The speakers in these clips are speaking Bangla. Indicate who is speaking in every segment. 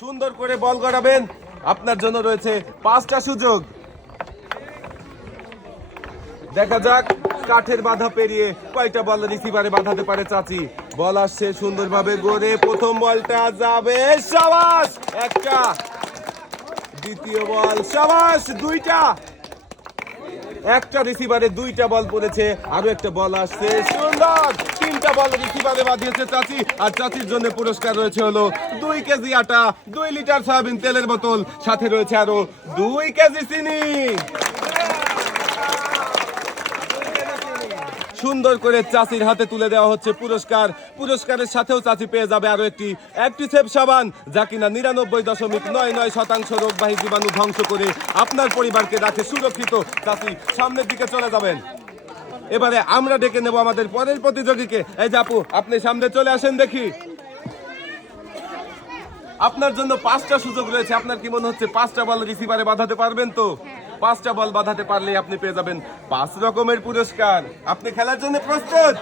Speaker 1: সুন্দর করে বল গড়াবেন। আপনার জন্য রয়েছে পাঁচটা সুযোগ। দেখা যাক, কাঠের বাধা পেরিয়ে কয়টা বল রিসিভারে বাঁধাতে পারে চাচি। বল আসছে সুন্দরভাবে গড়ে, প্রথম বলটা যাবে সাবাস। একটা। দ্বিতীয় বল সাবাস, দুইটা। একটা রিসিভারে দুইটা বল পড়েছে, আরও একটা বল আসছে সুন্দর। তিনটা বল রিসিভারে বাঁধিয়েছে চাচি। আর চাচির জন্য পুরস্কার রয়েছে হলো দুই কেজি আটা, দুই লিটার সয়াবিন তেলের বোতল। সাথে রয়েছে আরও দুই কেজি চিনি। সুন্দর করে চাচির হাতে তুলে দেওয়া হচ্ছে পুরস্কার। পুরস্কারের সাথেও চাচি পেয়ে যাবে আরও একটি অ্যাক্টিসেভ সাবান, যা কিনা নিরানব্বই দশমিক নয় নয় শতাংশ রোগবাহী জীবাণু ধ্বংস করে আপনার পরিবারকে রাখে সুরক্ষিত। চাচি সামনের দিকে চলে যাবেন। এবারে আমরা ডেকে নেব আমাদের পরের প্রতিযোগীকে। এই আপু, আপনি সামনে চলে আসেন দেখি। আপনার জন্য পাঁচটা সুযোগ রয়েছে। আপনার কি মনে হচ্ছে পাঁচটা বল রিসিভারে বাঁধাতে পারবেন তো? পাঁচটা বল বাঁধাতে পারলেই আপনি পেয়ে যাবেন পাঁচ রকমের পুরস্কার। আপনি খেলার জন্য প্রস্তুত?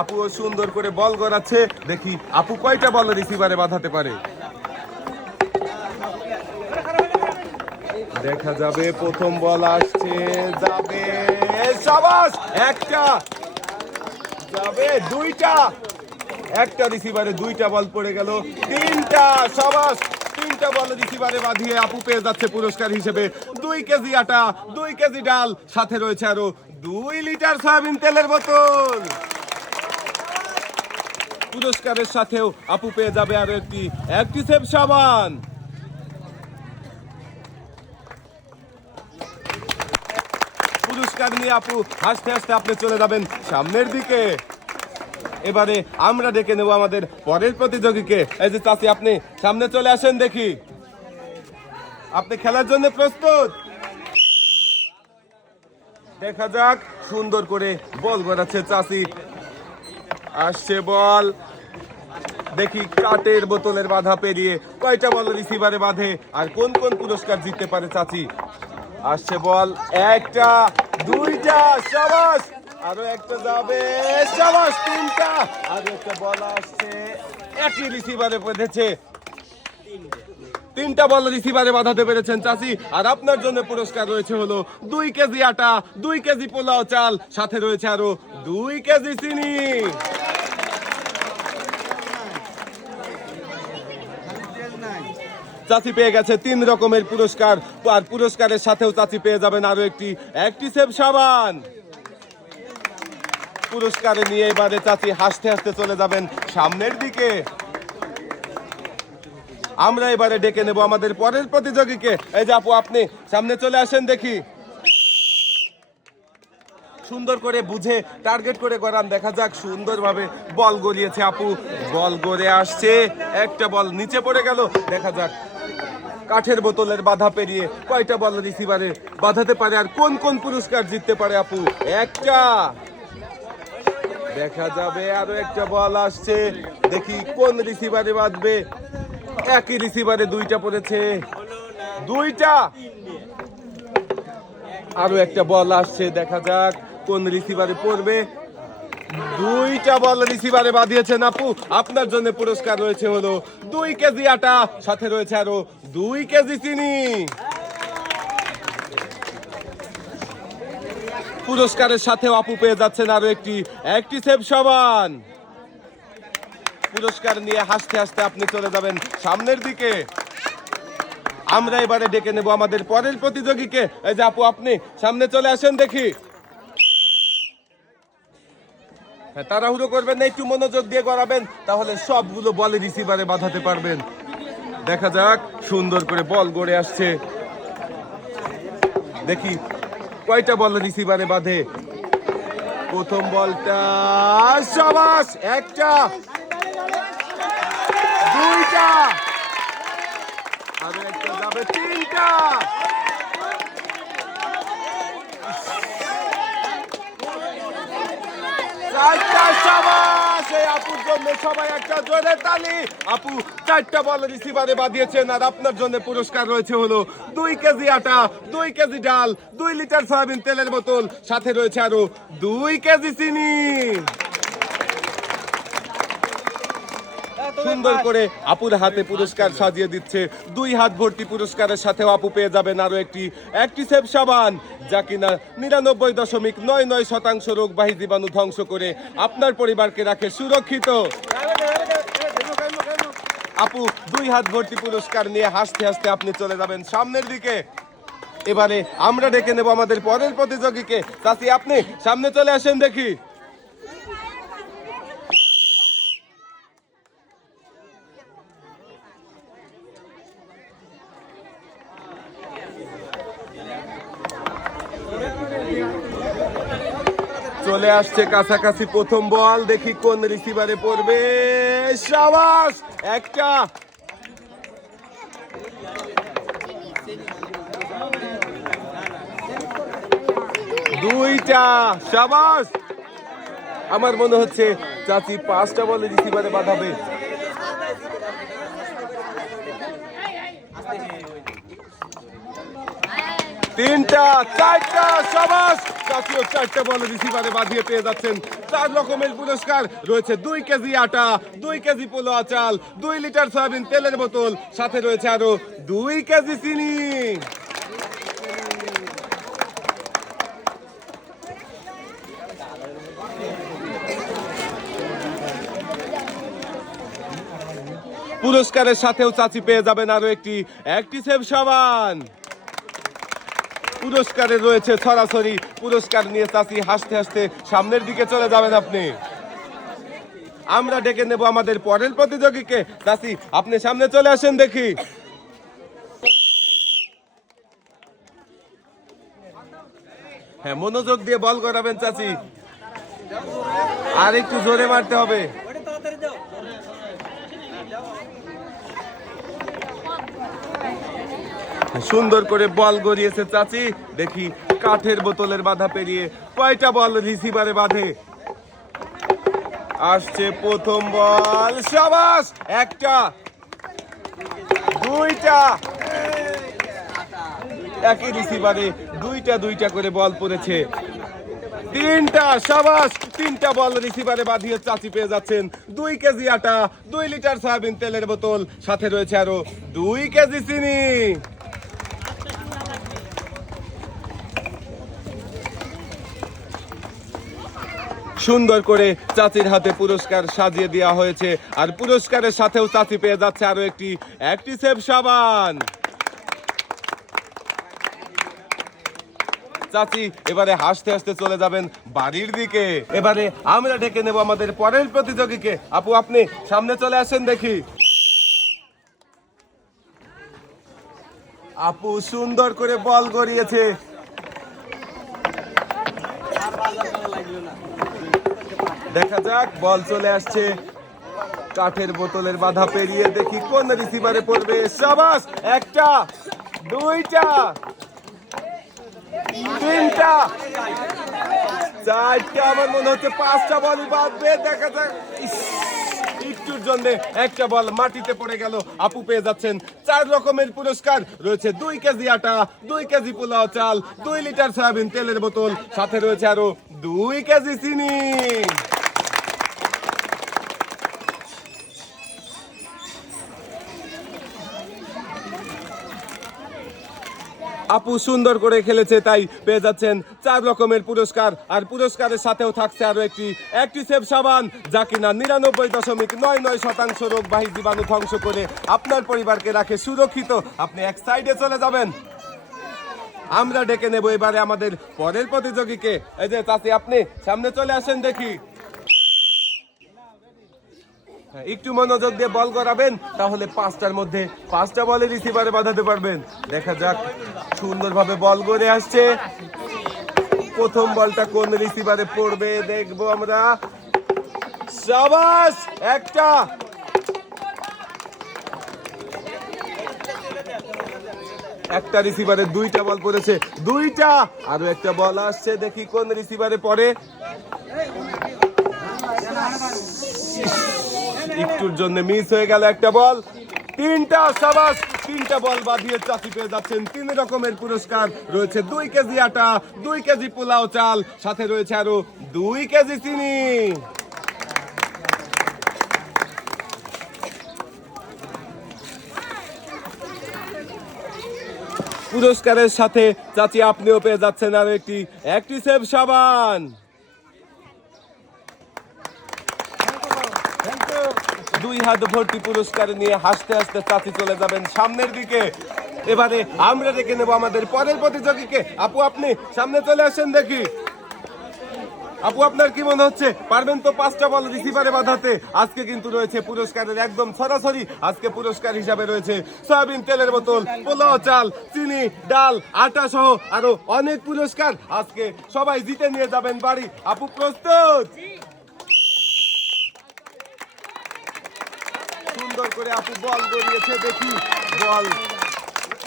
Speaker 1: আপু সুন্দর করে বল গড়াচ্ছে। দেখি, আপু কয়টা বল রিসিভারে বাঁধাতে পারে? দেখা যাবে, প্রথম বল আসছে, যাবে, সাবাস, একটা, যাবে, দুইটা, একটা রিসিভারে দুইটা বল পড়ে গেল, তিনটা, সাবাস, তিনটা বল রিসিভারে বাঁধিয়ে আপু পেয়ে যাচ্ছে পুরস্কার হিসেবে। দুই কেজি আটা, দুই কেজি ডাল, সাথে রয়েছে আরও দুই লিটার সয়াবিন তেলের বোতল। পুরস্কারের সাথেও আপু পেয়ে যাবে আরও একটি অ্যাক্টিসেভ সাবান। পুরস্কার নিয়ে আপু, হাসতে হাসতে আপনি চলে যাবেন সামনের দিকে। এবারে আমরা ডেকে নেব আমাদের পরের প্রতিযোগীকে। এই যে চাচি, আপনি সামনে চলে আসেন দেখি। আপনি খেলার জন্য প্রস্তুত? দেখা যাক, সুন্দর করে বল গড়াচ্ছে চাচি। আসছে বল। দেখি কাটের বোতলের বাধা পেরিয়ে কয়টা বল রিসিভারে বাঁধে আর কোন কোন পুরস্কার জিততে পারে চাচি? আসছে বল। একটা, দুইটা, সাবাস। আরও একটা যাবে। সাবাস, তিনটা। আরও একটা বল আসছে। একই রিসিভারে বেঁধেছে। তিনটা বল রিসিভারে বাঁধাতে পেরেছেন চাষি। আর আপনার জন্য পুরস্কার রয়েছে হলো দুই কেজি আটা, দুই কেজি পোলাও চাল। সাথে রয়েছে আরও দুই কেজি চিনি। চাচি পেয়ে গেছে তিন রকমের পুরস্কার। আর পুরস্কারের সাথেও চাচি পেয়ে যাবেন আরও একটি অ্যাক্টিসেভ সাবান। পুরস্কারে নিয়ে এবারে চাচি হাসতে হাসতে চলে যাবেন সামনের দিকে। আমরা এবারে ডেকে নেব আমাদের পরের প্রতিযোগীকে। এই যে আপু, আপনি সামনে চলে আসেন দেখি। সুন্দর করে বুঝে, টার্গেট করে করান দেখা যাক সুন্দরভাবে বল গড়িয়েছে আপু। বল গড়ে আসছে, একটা বল নিচে পড়ে গেল, দেখা যাক কাঠের বোতলের বাধা পেরিয়ে কয়টা বল রিসিভারে বাধাতে পারে আর কোন কোন পুরস্কার জিততে পারে আপু? একটা। দেখা যাবে, আরও একটা বল আসছে। দেখি কোন রিসিভারে বাঁধবে। একই রিসিভারে দুইটা পড়েছে। দুইটা। আরও একটা বল আসছে, দেখা যাক কোন রিসিভারে পড়বে। দুইটা বল রিসিভারে বাঁধিয়েছেন আপু। আপনার জন্য পুরস্কার রয়েছে হলো দুই কেজি আটা, সাথে রয়েছে আরও দুই কেজি চিনি। পুরস্কারের সাথে আপু পেয়ে যাচ্ছেন আরও একটি একটি সেভ সাবান পুরস্কার নিয়ে হাসতে হাসতে আপনি চলে যাবেন সামনের দিকে। আমরা এবারে ডেকে নেব আমাদের পরের প্রতিযোগীকে। এই যে আপু, আপনি সামনে চলে আসেন দেখি। হ্যাঁ তাড়াহুড়ো করবেন একটু মনোযোগ দিয়ে করাবেন তাহলে সবগুলো বলে রিসিভারে বাঁধাতে পারবেন। দেখা যাক, সুন্দর করে বল গড়ে আসছে। দেখি, কয়টা বল রিসিভারে বাঁধে? প্রথম বলটা একটা, দুইটা তিনটা। চারটা সবাই একটা জোরে তালি। আপু চারটা বল রিসিভারে বাঁধিয়েছেন আর আপনার জন্য পুরস্কার রয়েছে হলো দুই কেজি আটা দুই কেজি ডাল দুই লিটার সয়াবিন তেলের বোতল সাথে রয়েছে আরও দুই কেজি চিনি। সুন্দর করে আপুর হাতে পুরস্কার সাজিয়ে দিচ্ছে। দুই হাত ভর্তি পুরস্কারের সাথেও আপু পেয়ে যাবেন আরও একটি অ্যাক্টিসেভ সাবান যা কিনা নিরানব্বই দশমিক নয় নয় শতাংশ রোগবাহী জীবাণু ধ্বংস করে আপনার পরিবারকে রাখে সুরক্ষিত। আপু, দুই হাত ভর্তি পুরস্কার নিয়ে হাসতে হাসতে আপনি চলে যাবেন সামনের দিকে। এবারে আমরা ডেকে নেব আমাদের পরের প্রতিযোগীকে। তাতে আপনি সামনে চলে আসেন দেখি। চলে আসছে কাছাকাছি প্রথম বল। দেখি কোন রিসিভারে পড়বে। সাবাস! একটা। দুইটা। সাবাস! আমার মনে হচ্ছে চাচি পাঁচটা বলে রিসিভারে বাঁধাবে তিনটা, চারটা, সাবাস! চাচিও চারটা বল রিসিভারে বাঁধিয়ে পেয়ে যাচ্ছেন চার রকমের পুরস্কার। রয়েছে দুই কেজি আটা, দুই কেজি পোলোয়া চাল দুই লিটার সয়াবিন তেলের বোতল, সাথে রয়েছে আরও দুই কেজি চিনি। পুরস্কারের সাথেও চাচি পেয়ে যাবেন আরও একটি একটি সেভ সাবান। পুরস্কারে রয়েছে ছড়াছড়ি পুরস্কার নিয়ে চাচি হাসতে হাসতে সামনের দিকে চলে যাবেন আপনি। আমরা ডেকে নেব আমাদের পরের প্রতিযোগীকে। চাচি আপনি সামনে চলে আসেন দেখি। হ্যাঁ মনোযোগ দিয়ে বল করাবেন চাচি আর একটু জোরে মারতে হবে। সুন্দর করে বল গড়িয়েছে চাচি। দেখি কাঠের বোতলের বাধা পেরিয়ে কয়টা বল রিসিভারে বাঁধে? আসছে প্রথম বল, সাবাস! একটা, দুইটা। একই রিসিভারে দুইটা দুইটা করে বল পড়েছে। তিনটা, সাবাস! তিনটা বল রিসিভারে বাঁধিয়ে চাচি পেয়ে যাচ্ছেন। দুই কেজি আটা, দুই লিটার সয়াবিন তেলের বোতল, সাথে রয়েছে আরও দুই কেজি চিনি। সুন্দর করে চাচির হাতে পুরস্কার সাজিয়ে দেওয়া হয়েছে। আর পুরস্কারের সাথেও চাচি পেয়ে যাচ্ছে আরও একটি একটি সেভ সাবান। চাচি, এবারে হাসতে হাসতে চলে যাবেন বাড়ির দিকে। এবারে আমরা ডেকে নেব আমাদের পরের প্রতিযোগীকে। আপু, আপনি সামনে চলে আসেন দেখি। আপু সুন্দর করে বল গড়িয়েছে। দেখা যাক, বল চলে আসছে। কাঠের বোতলের বাধা পেরিয়ে দেখি কোন রিসিভারে পড়বে। সাবাস, একটা, দুইটা, তিনটা, চারটা, আমার মনে হচ্ছে পাঁচটা বলই বাঁধবে। দেখা যাক একটুর জন্য একটা বল মাটিতে পড়ে গেল। আপু পেয়ে যাচ্ছেন চার রকমের পুরস্কার। রয়েছে দুই কেজি আটা, দুই কেজি পোলাও চাল, দুই লিটার সয়াবিন তেলের বোতল, সাথে রয়েছে আরও দুই কেজি চিনি। আপু সুন্দর করে খেলেছে, তাই পেয়ে যাচ্ছেন চার রকমের পুরস্কার। আর পুরস্কারের সাথেও থাকছে আরও একটি একটি সেফ সাবান, যা কিনা নিরানব্বই দশমিক নয় নয় শতাংশ রোগবাহী জীবাণু ধ্বংস করে আপনার পরিবারকে রাখে সুরক্ষিত। আপনি এক সাইডে চলে যাবেন। আমরা ডেকে নেব এবারে আমাদের পরের প্রতিযোগীকে। এই যে চাচি, আপনি সামনে চলে আসেন দেখি। একটু মনোযোগ দিয়ে বল করাবেন, তাহলে পাঁচটার মধ্যে পাঁচটা বলে রিসিভারে বাঁধাতে পারবেন। দেখা যাক, সুন্দরভাবে বল করে আসছে। প্রথম বলটা কোন রিসিভারে পড়বে, দেখব আমরা। সাবাস, একটা। একটা রিসিভারে দুইটা বল পড়েছে, দুইটা। আরও একটা বল আসছে, দেখি কোন রিসিভারে পড়ে। একটুর জন্য মিস হয়ে গেল একটা বল। তিনটা সাবাস, তিনটা বল বাঁধিয়ে চাষি পেয়ে যাচ্ছেন। তিন রকমের পুরস্কার রয়েছে। দুই কেজি আটা, দুই কেজি পোলাও চাল, সাথে রয়েছে আরও দুই কেজি চিনি। পুরস্কারের সাথে চাচি আপনিও পেয়ে যাচ্ছেন আরও একটি একটি সেব সাবান। দুই হাত ভর্তি পুরস্কার নিয়ে হাসতে হাসতে চাচি চলে যাবেন সামনের দিকে। এবারে আমরা ডেকে নেব আমাদের পরের প্রতিযোগীকে। আপু, আপনি সামনে চলে আসেন দেখি। আপু, আপনার কি মনে হচ্ছে? পারবেন তো পাঁচটা বল রিসিভারে বাঁধাতে। আজকে কিন্তু রয়েছে পুরস্কারের একদম সরাসরি আজকে পুরস্কার হিসাবে রয়েছে সয়াবিন তেলের বোতল, পোলাও চাল, চিনি, ডাল, আটা সহ আরও অনেক পুরস্কার। আজকে সবাই জিতে নিয়ে যাবেন বাড়ি। আপু, প্রস্তুত? সুন্দর করে আপু বল গড়িয়েছে, দেখি বল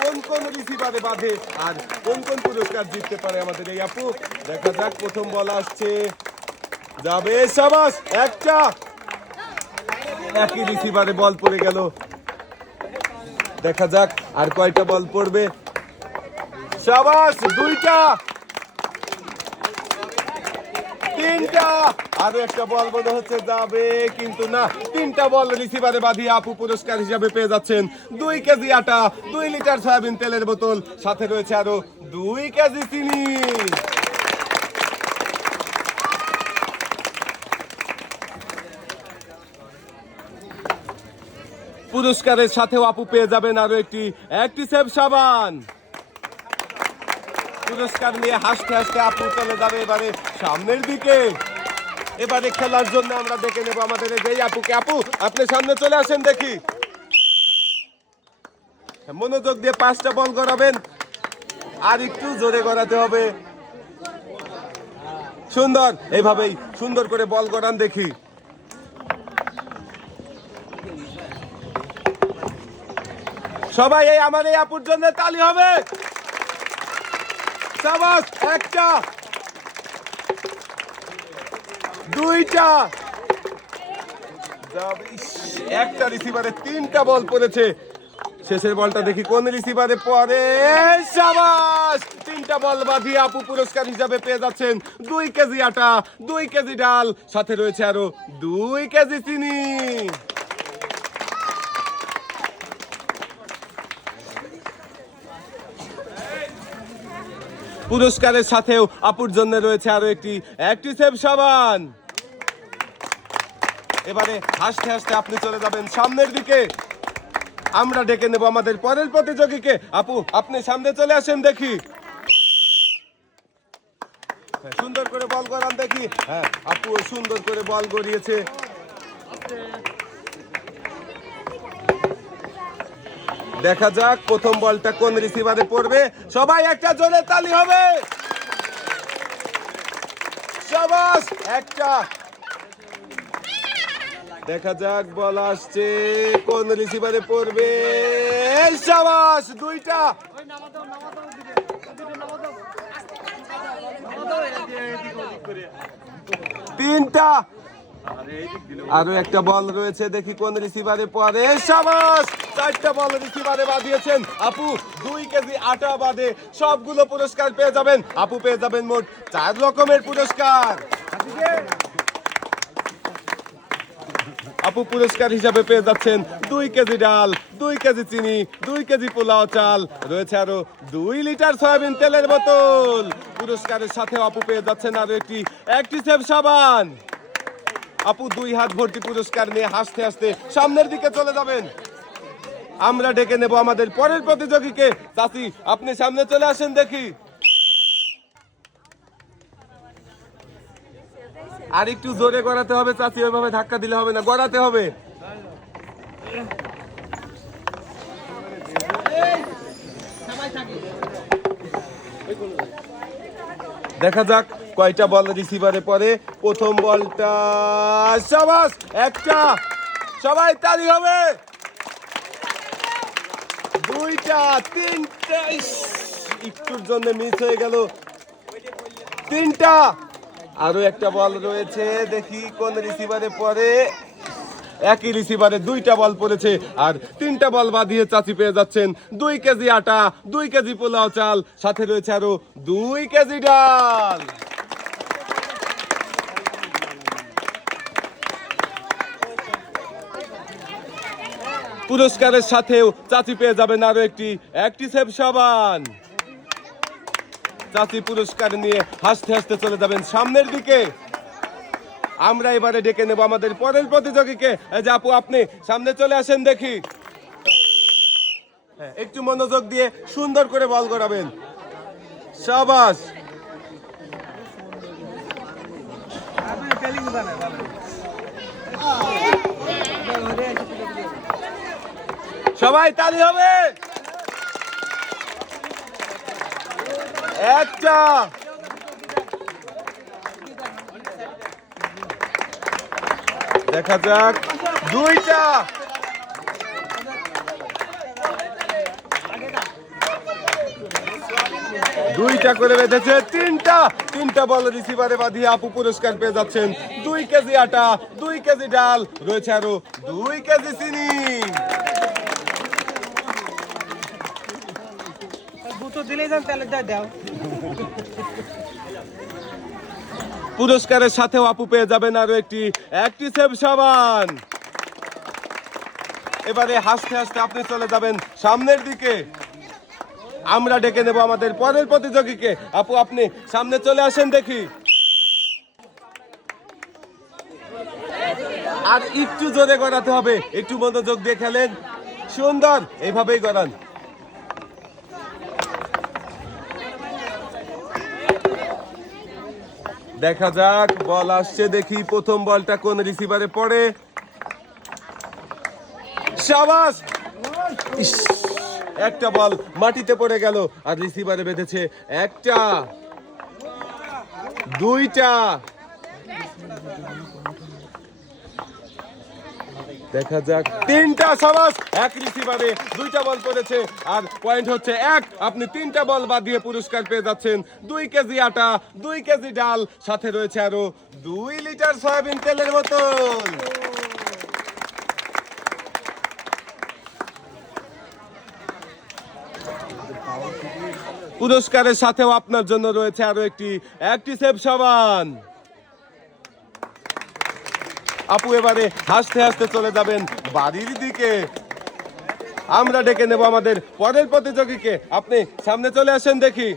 Speaker 1: কোন কোন রিসিভারে বাঁধে আর কোন কোন পুরস্কার জিততে পারে আমাদের এই আপু। দেখা যাক, প্রথম বল আসছে। যাবে সাবাস, একটা। একই রিসিভারে বল পড়ে গেল। দেখা যাক, আর কয়টা বল পড়বে। সাবাস, দুইটা। তিনটা। আরও একটা বল মনে হচ্ছে যাবে, কিন্তু না, তিনটা বল রিসিভারে বাঁধিয়ে আপু পুরস্কার হিসাবে পেয়ে যাচ্ছেন। দুই কেজি আটা, দুই লিটার সয়াবিন তেলের বোতল, সাথে রয়েছে আরও দুই কেজি চিনি। পুরস্কারের সাথেও আপু পেয়ে যাবেন আরও একটি একটি সেভ সাবান। পুরস্কার নিয়ে হাসতে হাসতে আপু চলে যাবে এবারে সামনের দিকে। এবারে খেলার জন্য আমরা দেখে নেব আমাদের এই আপুকে আপু আপনি সামনে চলে আসেন দেখি। মনোযোগ দিয়ে পাঁচটা বল করাবেন আর একটু জোরে করাতে হবে। সুন্দর, এইভাবেই সুন্দর করে বল করান দেখি। সবাই এই আমার এই আপুর জন্য তালি হবে। একটা দুইটা। একটা রিসিভারে তিনটা বল পড়েছে। শেষের বলটা দেখি কোন রিসিভারে পরে সাবাস! তিনটা বল বাঁধিয়ে আপু পুরস্কার হিসাবে পেয়ে যাচ্ছেন। দুই কেজি আটা, দুই কেজি ডাল, সাথে রয়েছে আরও দুই কেজি চিনি। পুরস্কারের সাথেও আপুর জন্য রয়েছে আরও একটি একটি সেভ সাবান। এবারে হাসতে হাসতে আপনি চলে যাবেন সামনের দিকে। আমরা ডেকে নেব আমাদের পরের প্রতিযোগীকে। আপু আপনি সামনে চলে আসেন দেখি। হ্যাঁ, সুন্দর করে বল করান দেখি। হ্যাঁ আপু সুন্দর করে বল গড়িয়েছে। দেখা যাক প্রথম বলটা কোন রিসিভারে পড়বে। সবাই একটা জোরে তালি হবে। সাবাস, একটা। দেখা যাক বল আসছে, কোন রিসিভারে পড়বে। সাবাস, দুইটা। তিনটা। আরও একটা বল রয়েছে, দেখি কোন রিসিভারে পরে সাবাস চারটা বল রিসিভারে বাঁধিয়েছেন। আপু, দুই কেজি আটা বাদে সবগুলো পুরস্কার পেয়ে যাবেন। আপু পেয়ে যাবেন মোট চার রকমের পুরস্কার। আপু পুরস্কার হিসাবে পেয়ে যাচ্ছেন দুই কেজি ডাল, দুই কেজি চিনি, দুই কেজি পোলাও চাল, রয়েছে আরও দুই লিটার সয়াবিন তেলের বোতল। পুরস্কারের সাথে আপু পেয়ে যাচ্ছেন আরও একটি একটি সেভ সাবান। আপু দুই হাত ভর্তি পুরস্কার নিয়ে হাসতে হাসতে সামনের দিকে চলে যাবেন। আমরা ডেকে নেব আমাদের পরের প্রতিযোগীকে। চাচি, আপনি সামনে চলে আসেন দেখি। আর একটু জোরে গড়াতে হবে চাচি, ওইভাবে ধাক্কা দিলে হবে না, গড়াতে হবে। দেখা যাক কয়টা বল রিসিভারে পরে। প্রথম বলটা, সাবাস, একটা। সবাই তালি হবে। দুইটা, তিনটা একটুর জন্য মিস হয়ে গেল। তিনটা। আরও একটা বল রয়েছে, দেখি কোন রিসিভারে পরে একই রিসিভারে দুইটা বল পড়েছে, আর তিনটা বল বাঁধিয়ে চাচি পেয়ে যাচ্ছেন। দুই কেজি আটা, দুই কেজি পোলাও চাল, সাথে রয়েছে আরও দুই কেজি ডাল। পুরস্কারের সাথেও চাচি পেয়ে যাবেন আরও একটি একটি সেব সাবান। চাচি পুরস্কার নিয়ে হাসতে হাসতে চলে যাবেন সামনের দিকে। আমরা এবারে ডেকে নেব আমাদের পরের প্রতিযোগীকে। যে আপু আপনি সামনে চলে আসেন দেখি। হ্যাঁ, একটু মনোযোগ দিয়ে সুন্দর করে বল করাবেন সাবাস। সবাই তালি হবে। একটা। দেখা যাক, দুইটা। দুইটা করে বেঁধেছে, তিনটা। তিনটা বল রিসিভারে বাঁধিয়ে আপু পুরস্কার পেয়ে যাচ্ছেন। দুই কেজি আটা, দুই কেজি ডাল, রয়েছে আরও দুই কেজি চিনি। পুরস্কারের সাথেও আপু পেয়ে যাবেন আরও একটি একটি সেব সাবান। এবারে হাসতে হাসতে আপনি চলে যাবেন সামনের দিকে। আমরা ডেকে নেব আমাদের পরের প্রতিযোগীকে। আপু, আপনি সামনে চলে আসেন দেখি। আর একটু জোরে গড়াতে হবে, একটু মনোযোগ দিয়ে খেলেন। সুন্দর, এইভাবেই গড়ান। দেখা যাক, বল আসছে, দেখি প্রথম বলটা কোন রিসিভারে পড়ে। সাবাস! একটা বল মাটিতে পড়ে গেল, আর রিসিভারে বেঁধেছে একটা, দুইটা। দেখা যাক। তিনটা সাবাস এক রিসিভারে, দুইটা বল পড়েছে আর পয়েন্ট হচ্ছে এক। আপনি তিনটা বল বাদ দিয়ে পুরস্কার পেয়ে যাচ্ছেন। দুই কেজি আটা, দুই কেজি ডাল, সাথে রয়েছে আরও দুই লিটার সয়াবিন তেলের বোতল। পুরস্কারের সাথেও আপনার জন্য রয়েছে আরও একটি একটি সেব সাবান। আপু এবারে হাসতে হাসতে চলে যাবেন বাড়ির দিকে। আমরা ডেকে নেব আমাদের পরের প্রতিযোগীকে। আপনি সামনে চলে আসেন দেখি।